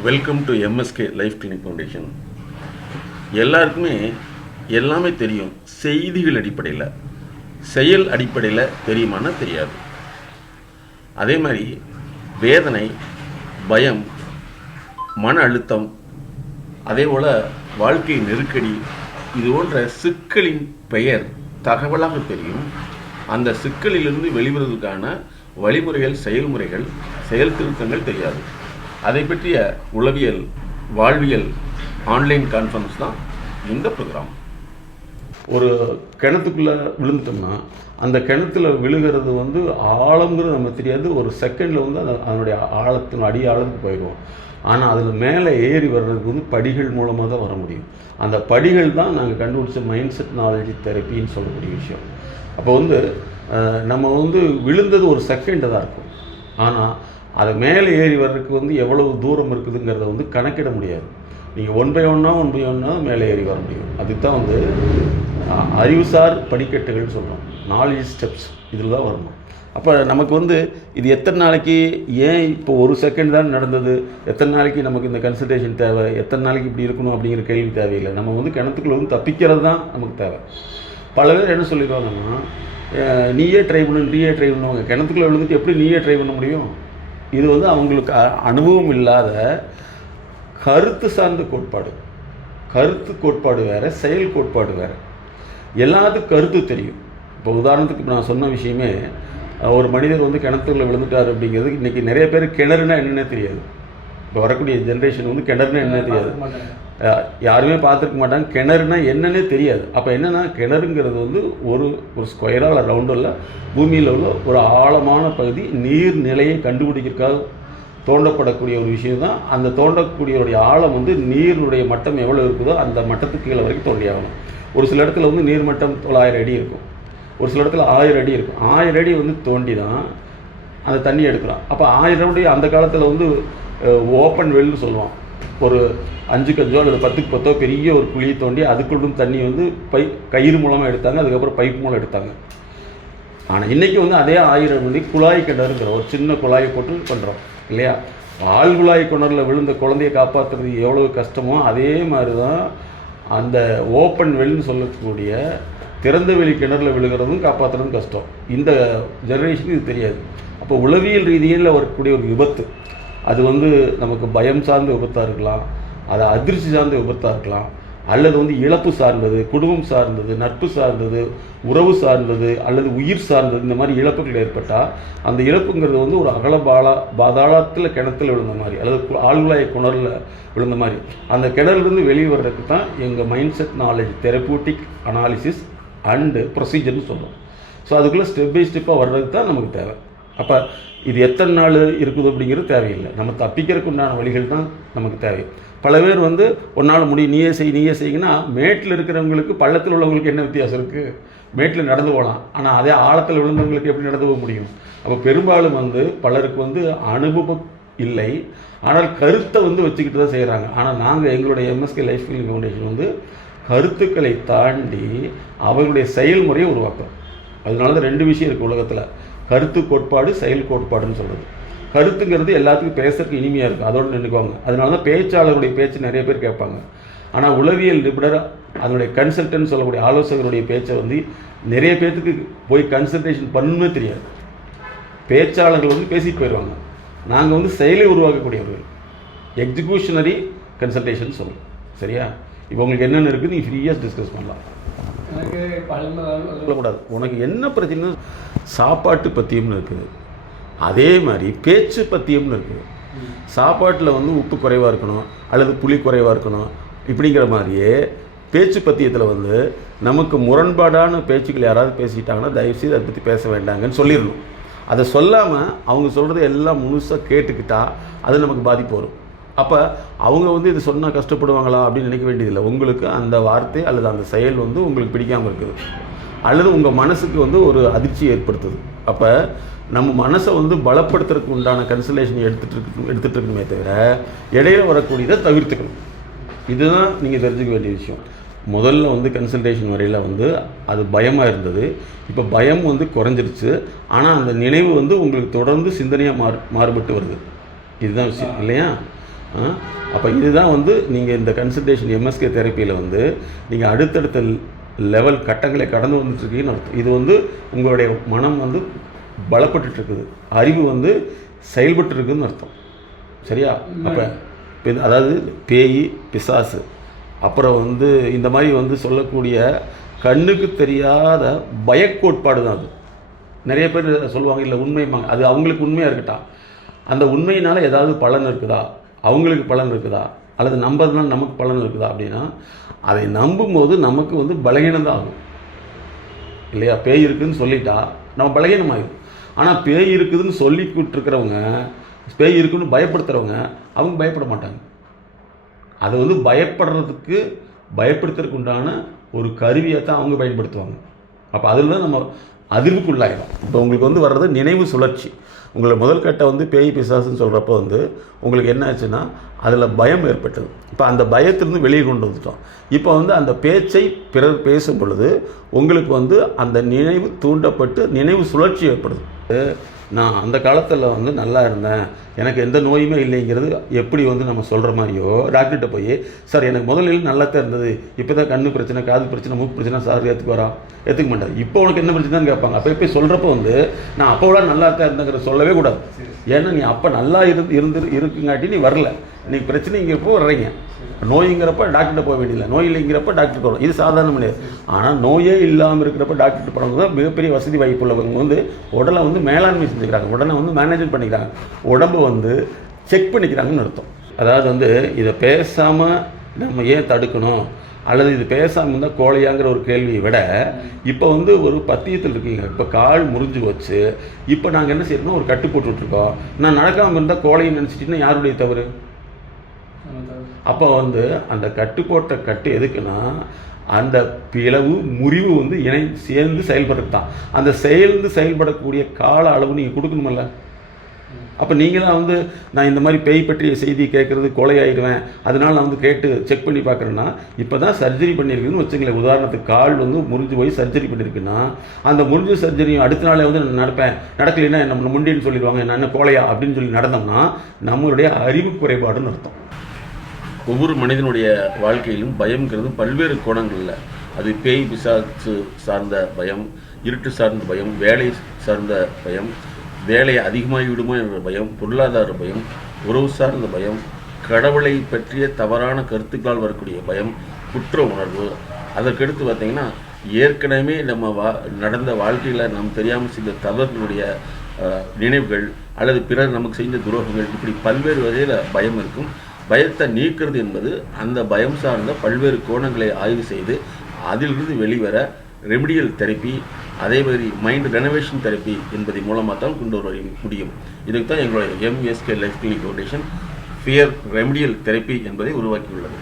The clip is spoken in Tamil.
Welcome to MSK life clinic foundation. எல்லாருக்குமே எல்லாமே தெரியும், செய்திகள் அடிப்படையில், செயல் அடிப்படையில் தெரியுமானா தெரியாது. அதே மாதிரி வேதனை, பயம், மன அழுத்தம், அதே போல் வாழ்க்கை நெருக்கடி, இது போன்ற சிக்கலின் பெயர் தகவலாக தெரியும். அந்த சிக்கலிலிருந்து வெளிவருவதற்கான வழிமுறைகள், செயல்முறைகள், செயல் திருத்தங்கள் தெரியாது. அதை பற்றிய உளவியல், வாழ்வியல் ஆன்லைன் கான்ஃபரன்ஸ் தான் இந்த ப்ரோக்ராம். ஒரு கிணத்துக்குள்ளே விழுந்துட்டோம்னா அந்த கிணத்துல விழுகிறது ஆழங்கிறது நமக்கு தெரியாது. ஒரு செகண்டில் அதனுடைய ஆழத்தின் அடி ஆழத்துக்கு போயிடுவோம். ஆனால் அதில் மேலே ஏறி வர்றதுக்கு படிகள் மூலமாக தான் வர முடியும். அந்த படிகள் தான் நாங்கள் கண்டுபிடிச்ச மைண்ட் செட் நாலேஜ் தெரப்பின்னு சொல்லக்கூடிய விஷயம். அப்போ நம்ம விழுந்தது ஒரு செகண்டு தான் இருக்கும். ஆனால் அதை மேலே ஏறி வர்றதுக்கு எவ்வளவு தூரம் இருக்குதுங்கிறத கணக்கிட முடியாது. நீங்கள் ஒன் பை ஒன்னா மேலே ஏறி வர முடியும். அதுதான் அறிவுசார் படிக்கட்டுகள்னு சொல்கிறோம். நாலேஜ் ஸ்டெப்ஸ் இதில் தான் வரணும். அப்போ நமக்கு இது எத்தனை நாளைக்கு, ஏன் இப்போ ஒரு செகண்ட் தான் நடந்தது, எத்தனை நாளைக்கு நமக்கு இந்த கன்சல்டேஷன் தேவை, எத்தனை நாளைக்கு இப்படி இருக்கணும் அப்படிங்கிற கேள்வி தேவையில்லை. நம்ம கிணத்துக்குள்ள தப்பிக்கிறது தான் நமக்கு தேவை. பல பேர் என்ன சொல்லிடுவாங்கன்னா, நீயே ட்ரை பண்ணுவாங்க. கிணத்துக்குள்ளே விழுந்துட்டு எப்படி நீயே ட்ரை பண்ண முடியும்? இது அவங்களுக்கு அனுபவம் இல்லாத கருத்து சார்ந்த கோட்பாடு. கருத்து கோட்பாடு வேறு, செயல் கோட்பாடு வேறு. எல்லாத்துக்கும் கருத்து தெரியும். இப்போ உதாரணத்துக்கு இப்போ நான் சொன்ன விஷயமே, ஒரு மனிதர் கிணத்துக்குள்ள விழுந்துட்டார் அப்படிங்கிறது இன்றைக்கி நிறைய பேர் கிணறுனா என்னென்ன தெரியாது. இப்போ வரக்கூடிய ஜென்ரேஷன் கிணறுனா என்ன தெரியாது, யாருமே பார்த்துருக்க மாட்டாங்க. கிணறுனா என்னன்னே தெரியாது. அப்போ என்னென்னா, கிணறுங்கிறது ஒரு ஸ்கொயராக ரவுண்டு இல்லை, பூமியில் உள்ள ஒரு ஆழமான பகுதி, நீர் நிலையை கண்டுபிடிக்கிறதுக்காக தோண்டப்படக்கூடிய ஒரு விஷயம் தான். அந்த தோண்டக்கூடியவருடைய ஆழம் நீருடைய மட்டம் எவ்வளோ இருக்குதோ அந்த மட்டத்துக்கு கீழே வரைக்கும் தோண்டி ஆகணும். ஒரு சில இடத்துல நீர் மட்டம் 900 அடி இருக்கும், ஒரு சில இடத்துல 1000 அடி இருக்கும். 1000 அடி தோண்டி தான் அந்த தண்ணி எடுக்கலாம். அப்போ 1000 அடி அந்த காலத்தில் ஓப்பன் வெல்னு சொல்லுவான். ஒரு 5 கஞ்சோ அல்லது 10க்கு 10 பெரிய ஒரு குழியை தோண்டி அதுக்குள்ளும் தண்ணி கயிறு மூலமாக எடுத்தாங்க, அதுக்கப்புறம் பைப் மூலம் எடுத்தாங்க. ஆனால் இன்றைக்கி அதே 1000 அடி குழாய் கிணறுங்கிற ஒரு சின்ன குழாயை போட்டு பண்ணுறோம் இல்லையா? ஆள் குழாய் கிணறுல விழுந்த குழந்தையை காப்பாற்றுறது எவ்வளோ கஷ்டமோ அதே மாதிரி தான் அந்த ஓப்பன் வெல்னு சொல்லக்கூடிய திறந்த வெளி கிணறுல விழுகிறதும் காப்பாற்றுறதும் கஷ்டம். இந்த ஜெனரேஷனுக்கு இது தெரியாது. அப்போ உளவியல் ரீதியில் வரக்கூடிய ஒரு விபத்து, அது நமக்கு பயம் சார்ந்த விபத்தாக இருக்கலாம், அது அதிர்ச்சி சார்ந்த விபத்தாக இருக்கலாம், அல்லது இழப்பு சார்ந்தது, குடும்பம் சார்ந்தது, நட்பு சார்ந்தது, உறவு சார்ந்தது, அல்லது உயிர் சார்ந்தது. இந்த மாதிரி இழப்புகள் ஏற்பட்டால் அந்த இழப்புங்கிறது ஒரு பாதாளத்தில் கிணத்துல விழுந்த மாதிரி, அல்லது ஆழ்குழாய் கிணறுல விழுந்த மாதிரி. அந்த கிணறுலேருந்து வெளியே வர்றதுக்கு தான் எங்கள் mind set knowledge therapeutic analysis and ப்ரொசீஜர்னு சொல்கிறோம். ஸோ அதுக்குள்ளே ஸ்டெப் பை ஸ்டெப்பாக வர்றதுக்கு தான் நமக்கு தேவை. அப்போ இது எத்தனை நாள் இருக்குது அப்படிங்கிறது தேவையில்லை. நம்ம தப்பிக்கிறதுக்கு உண்டான வழிகள் தான் நமக்கு தேவை. பல பேர் ஒரு முடியும், நீயே செய்யுங்கன்னா மேட்டில் இருக்கிறவங்களுக்கு பள்ளத்தில் உள்ளவங்களுக்கு என்ன வித்தியாசம் இருக்குது? மேட்டில் நடந்து போகலாம், ஆனால் அதே ஆழத்தில் விழுந்தவங்களுக்கு எப்படி நடந்து போக முடியும்? அப்போ பெரும்பாலும் பலருக்கு அனுபவம் இல்லை, ஆனால் கருத்தை வச்சுக்கிட்டு தான் செய்கிறாங்க. ஆனால் நாங்கள் எங்களுடைய எம்எஸ்கே லைஃப் கிளினிக் ஃபவுண்டேஷன் கருத்துக்களை தாண்டி அவர்களுடைய செயல்முறையை உருவாக்குறோம். அதனால தான் 2 விஷயம் இருக்குது உலகத்தில், கருத்து கோட்பாடு, செயல் கோட்பாடுன்னு சொல்கிறது. கருத்துங்கிறது எல்லாத்துக்கும் பேசுறதுக்கு இனிமையாக இருக்கும், அதோடு நினைக்குவாங்க. அதனால தான் பேச்சாளருடைய பேச்சு நிறைய பேர் கேட்பாங்க. ஆனால் உளவியல் நிபுணர், அதனுடைய கன்சல்டன்ட் சொல்லக்கூடிய ஆலோசகருடைய பேச்சை நிறைய பேர்த்துக்கு போய் கன்சல்டேஷன் பண்ணணுமே தெரியாது. பேச்சாளர்கள் பேசிட்டு போயிடுவாங்க. நாங்கள் செயலை உருவாக்கக்கூடியவர்கள், எக்ஸிக்யூஷனரி கன்சல்டேஷன் சொல்லுவோம். சரியா? இப்போ உங்களுக்கு என்னென்ன இருக்குது நீங்கள் ஃப்ரீயாக டிஸ்கஸ் பண்ணலாம். சொல்லக்கூடாது உனக்கு என்ன பிரச்சனை, சாப்பாட்டு பத்தியம்னு இருக்குது, அதே மாதிரி பேச்சு பத்தியம்னு இருக்குது. சாப்பாட்டில் உப்பு குறைவாக இருக்கணும் அல்லது புளி குறைவாக இருக்கணும் இப்படிங்கிற மாதிரியே பேச்சு பத்தியத்தில் நமக்கு முரண்பாடான பேச்சுக்கள் யாராவது பேசிக்கிட்டாங்கன்னா தயவுசெய்து அதை பற்றி பேச வேண்டாங்கன்னு சொல்லிடணும். அதை சொல்லாமல் அவங்க சொல்கிறத எல்லாம் முழுசாக கேட்டுக்கிட்டால் அது நமக்கு பாதிப்பு வரும். அப்போ அவங்க இது சொன்னால் கஷ்டப்படுவாங்களா அப்படின்னு நினைக்க வேண்டியதில்லை. உங்களுக்கு அந்த வார்த்தை அல்லது அந்த செயல் உங்களுக்கு பிடிக்காமல் இருக்குது, அல்லது உங்கள் மனசுக்கு ஒரு அதிர்ச்சி ஏற்படுத்துது. அப்போ நம்ம மனசை பலப்படுத்துறதுக்கு உண்டான கன்சல்டேஷன் எடுத்துகிட்டு இருக்கணுமே தவிர இடையில வரக்கூடியதை தவிர்த்துக்கணும். இதுதான் நீங்கள் தெரிஞ்சுக்க வேண்டிய விஷயம். முதல்ல கன்சல்டேஷன் வரையில் அது பயமாக இருந்தது. இப்போ பயம் குறைஞ்சிருச்சு. ஆனால் அந்த நினைவு உங்களுக்கு தொடர்ந்து சிந்தனையாக மாறுபட்டு வருது. இதுதான் விஷயம் இல்லையா? அப்போ இதுதான் வந்து நீங்கள் இந்த கன்சல்டேஷன் எம்எஸ்கே தெரப்பியில் வந்து நீங்கள் அடுத்தடுத்த லெவல் கட்டங்களை கடந்து வந்துட்டுருக்கீங்கன்னு அர்த்தம். இது வந்து உங்களுடைய மனம் வந்து பலப்பட்டுருக்குது, அறிவு வந்து செயல்பட்டு இருக்குதுன்னு அர்த்தம். சரியா? அப்போ அதாவது பேய், பிசாசு, அப்புறம் வந்து இந்த மாதிரி வந்து சொல்லக்கூடிய கண்ணுக்கு தெரியாத பயக்கோட்பாடு தான் அது. நிறைய பேர் சொல்லுவாங்க இல்லை உண்மைமாங்க, அது அவங்களுக்கு உண்மையாக இருக்கட்டும். அந்த உண்மையினால் ஏதாவது பலன் இருக்குதா, அவங்களுக்கு பலன் இருக்குதா, அல்லது நம்புறதுனால நமக்கு பலன் இருக்குதா அப்படின்னா அதை நம்பும்போது நமக்கு வந்து பலகீனம் தான் ஆகும் இல்லையா? பேய் இருக்குதுன்னு சொல்லிட்டா நம்ம பலகீனமாகிடும். ஆனால் பேய் இருக்குதுன்னு சொல்லிக்கிட்டு இருக்கிறவங்க, பேய் இருக்குன்னு பயப்படுத்துகிறவங்க, அவங்க பயப்பட மாட்டாங்க. அதை வந்து பயப்படுத்துறதுக்கு உண்டான ஒரு கருவியை தான் அவங்க பயன்படுத்துவாங்க. அப்போ அதில் தான் நம்ம அதிர்வுக்குள்ளாயிடும். இப்போ உங்களுக்கு வந்து வர்றது நினைவு சுழற்சி. உங்களை முதல் கட்ட வந்து பேய் பிசாசுன்னு சொல்கிறப்போ வந்து உங்களுக்கு என்ன ஆச்சுன்னா அதில் பயம் ஏற்பட்டது. இப்போ அந்த பயத்திலிருந்து வெளியே கொண்டு வந்துட்டோம். இப்போ வந்து அந்த பேச்சை பிறர் பேசும் பொழுது உங்களுக்கு வந்து அந்த நினைவு தூண்டப்பட்டு நினைவு சுழற்சி ஏற்படுது. நான் அந்த காலத்தில் வந்து நல்லா இருந்தேன், எனக்கு எந்த நோயுமே இல்லைங்கிறது எப்படி வந்து நம்ம சொல்கிற மாதிரியோ டாக்டர்கிட்ட போய் சார் எனக்கு முதலில் நல்லா தான் இருந்தது, இப்போ தான் கண்ணு பிரச்சனை, காது பிரச்சனை, மூக்கு பிரச்சனை, சார் ஏற்றுக்க மாட்டார். இப்போ உனக்கு என்ன பிரச்சனைன்னு கேட்பாங்க. அப்போ போய் சொல்கிறப்போ வந்து நான் அப்போ விட நல்லா தான் இருந்தேங்கிற சொல்லவே கூடாது. ஏன்னா நீ அப்போ நல்லா இருக்குங்காட்டி நீ வரல, நீ பிரச்சனைங்கிறப்போ வர்றீங்க. நோய்ங்கிறப்ப டாக்டர்கிட்ட போக வேண்டியதில்லை, நோய் இல்லைங்கிறப்ப டாக்டருக்கு வரும். இது சாதாரண கிடையாது. ஆனால் நோயே இல்லாமல் இருக்கிறப்ப டாக்டர்கிட்ட போகிறவங்க தான் மிகப்பெரிய வசதி வாய்ப்பு உள்ளவங்க வந்து உடலை வந்து மேலாண்மை செஞ்சுக்கிறாங்க, உடனே வந்து மேனேஜ்மெண்ட் பண்ணிக்கிறாங்க, உடம்பு வந்து செக் பண்ணிக்கிறாங்கன்னு அர்த்தம். அதாவது வந்து இதை பேசாமல் நம்ம ஏன் தடுக்கணும், அல்லது இது பேசாமல் இருந்தால் கோழையாங்கிற ஒரு கேள்வியை விட இப்போ வந்து ஒரு பத்தியத்தில் இருக்கீங்க, இப்போ கால் முறிஞ்சு வச்சு இப்போ நாங்கள் என்ன செய்யறோம்னா ஒரு கட்டு போட்டுட்ருக்கோம். நான் நடக்காமல் இருந்தால் கோழைன்னு நினச்சிட்டிங்கன்னா யாருடைய தவறு? அப்போ வந்து அந்த கட்டு போட்ட கட்டு எதுக்குன்னா அந்த பிளவு முறிவு வந்து சேர்ந்து செயல்படுறது தான். அந்த செயல்படக்கூடிய கால அளவு நீங்கள் கொடுக்கணுமல்ல. அப்போ நீங்கள் தான் வந்து நான் இந்த மாதிரி பேய் பற்றிய செய்தி கேட்குறது கொலையாயிடுவேன், அதனால் நான் வந்து கேட்டு செக் பண்ணி பார்க்குறேன்னா இப்போ தான் சர்ஜரி பண்ணியிருக்குதுன்னு வச்சுங்களேன். உதாரணத்துக்கு கால் வந்து முறிஞ்சு போய் சர்ஜரி பண்ணியிருக்குன்னா அந்த முறிஞ்ச சர்ஜரியும் அடுத்த நாளே வந்து நான் நடக்கலைன்னா நம்ம முண்டின்னு சொல்லிடுவாங்க, நான் என்ன கோலையா அப்படின்னு சொல்லி நடந்தோம்னா நம்மளுடைய அறிவு குறைபாடுன்னு அர்த்தம். ஒவ்வொரு மனிதனுடைய வாழ்க்கையிலும் பயம்ங்கிறது பல்வேறு கோணங்களில், அது பேய் பிசாசு சார்ந்த பயம், இருட்டு சார்ந்த பயம், வேலை சார்ந்த பயம், வேலை அதிகமாகி விடுமோ என்ற பயம், பொருளாதார பயம், உறவு சார்ந்த பயம், கடவுளை பற்றிய தவறான கருத்துக்களால் வரக்கூடிய பயம், குற்ற உணர்வு. அதற்கடுத்து பார்த்திங்கன்னா ஏற்கனவே நம்ம நடந்த வாழ்க்கையில் நாம் தெரியாமல் செய்த தவறுகளுடைய நினைவுகள் அல்லது பிறர் நமக்கு செய்த துரோகங்கள், இப்படி பல்வேறு வகையில் பயம் இருக்கும். பயத்தை நீக்கிறது என்பது அந்த பயம் சார்ந்த பல்வேறு கோணங்களை ஆய்வு செய்து அதிலிருந்து வெளிவர ரெமிடியல் தெரப்பி, அதே மாதிரி மைண்ட் ரெனோவேஷன் தெரப்பி என்பதை மூலமாக தான் கொண்டு வர முடியும். இதுக்கு தான் எங்களுடைய MSK life clinic foundation fear remedial therapy என்பதை உருவாக்கியுள்ளது.